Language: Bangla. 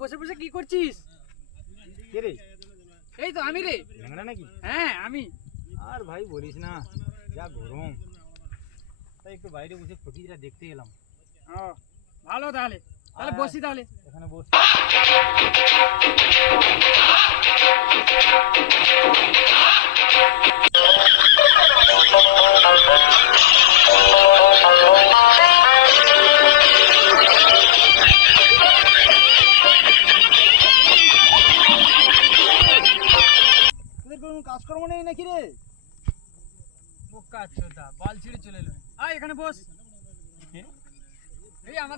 বসে বসে কি করছিস? কে রে? এই তো আমি রে। ল্যাংড়া নাকি? হ্যাঁ আমি। আর ভাই বলিস না, যা গরম, তাই একটু বাইরে বসে প্রকৃতিটা দেখতে এলাম। ও ভালো, তাহলে তাহলে বসি, তাহলে এখানে বস। তোদের কোনো কাজকর্ম নেই নাকি রে? বোকা চোদা, বাল ছিঁড়ে চলে এলো। আয় এখানে বস। এই আমাদের